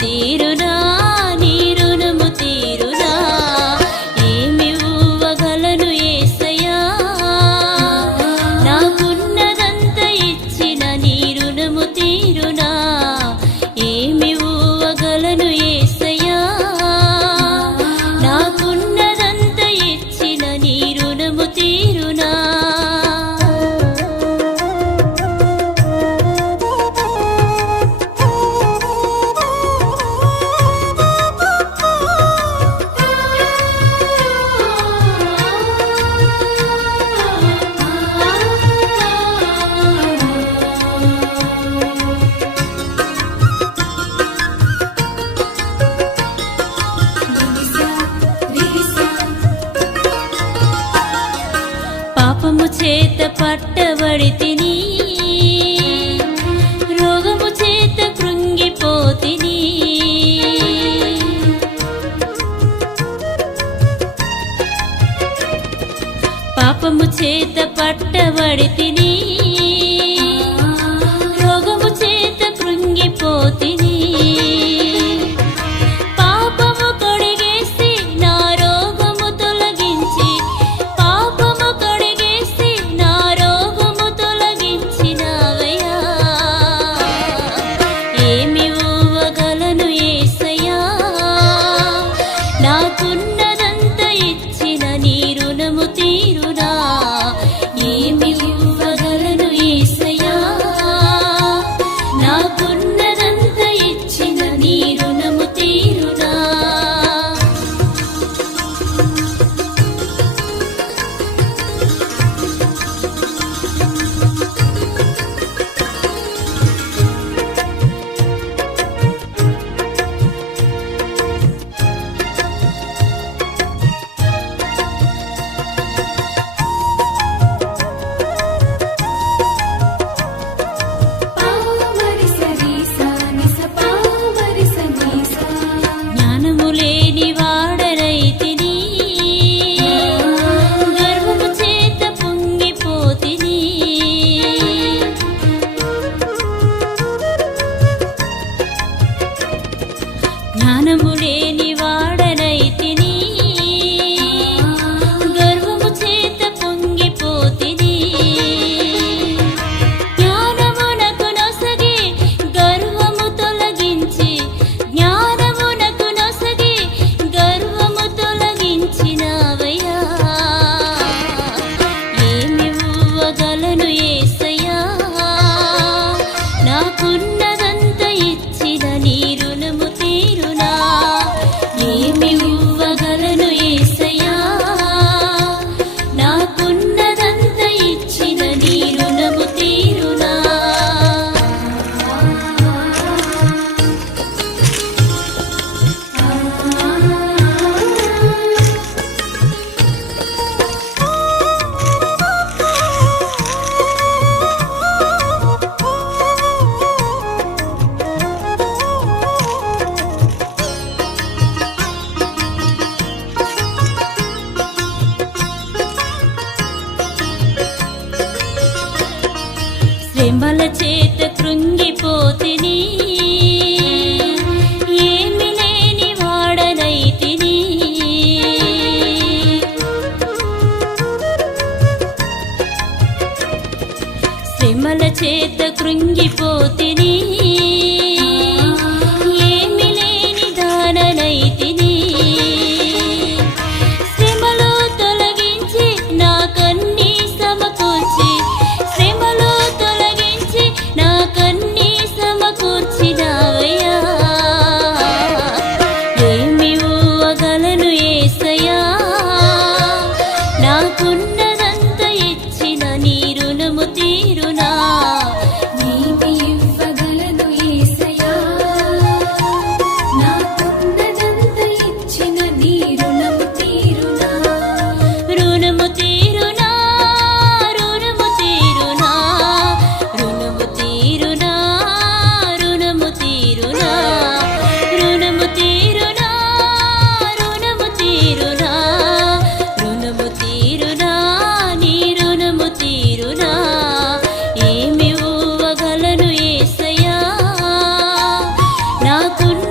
తీరునా నీ రుణము తీరునా ఏమివ్వగలను యేసయ్యా నాకున్నదంత ఇచ్చిన నీ రుణము తీరునా ఏమివ్వగలను యేసయ్యా నాకున్నదంత ఇచ్చిన నీ రుణము తీరునా పాపము చేత పట్టబడితిని రోగము చేత కృంగిపోతిని పాపము చేత పట్టబడితిని రోగము చేత కృంగిపోతిని నాకున్నదంత ఇచ్చిన నీ రుణము తీరునా ఏమివ్వగలను యేసయ్యా నాకున్నదంత ఇచ్చిన నీ రుణము తీరునా జ్ఞానము లేని వాడనైతిని గర్వము చేత పొంగిపోతిని జ్ఞానమునకు నొసగి గర్వము తొలగించి జ్ఞానమునకు నొసగి గర్వము తొలగించినవయ్యా ఏమివ్వగలను యేసయ్యా నాకున్నదంత ఇచ్చిన నీ రుణము తీరునా ఏమివ్వగలను యేసయ్యా నాకున్నదంత ఇచ్చిన నీ రుణము తీరునా శ్రమల చేత కృంగిపోతిని ఏమి లేని వాడనైతిని శ్రమల చేత కృంగిపోతిని ఏమి లేని దాననైతిని శ్రమలో తొలగించి నాకన్నీ సమకూర్చి శ్రమలో తొలగించి నాకన్నీ సమకూర్చినవయ్యా ఏమివ్వగలను యేసయ్యా నాకున్నదంత ఇచ్చిన నీ రుణము తీరునా ఏమివ్వగలను యేసయ్యా నాకున్నదంత ఇచ్చిన నీ రుణము తీరునా రుణము తీరునా రుణము తీరునా రుణము తీరునా రుణము తీరునా రుణము తీరునా రుణము తీరునా రుణము తీరునా నీ రుణము తీరునా ఏమివ్వగలను యేసయ్యా నాకున్న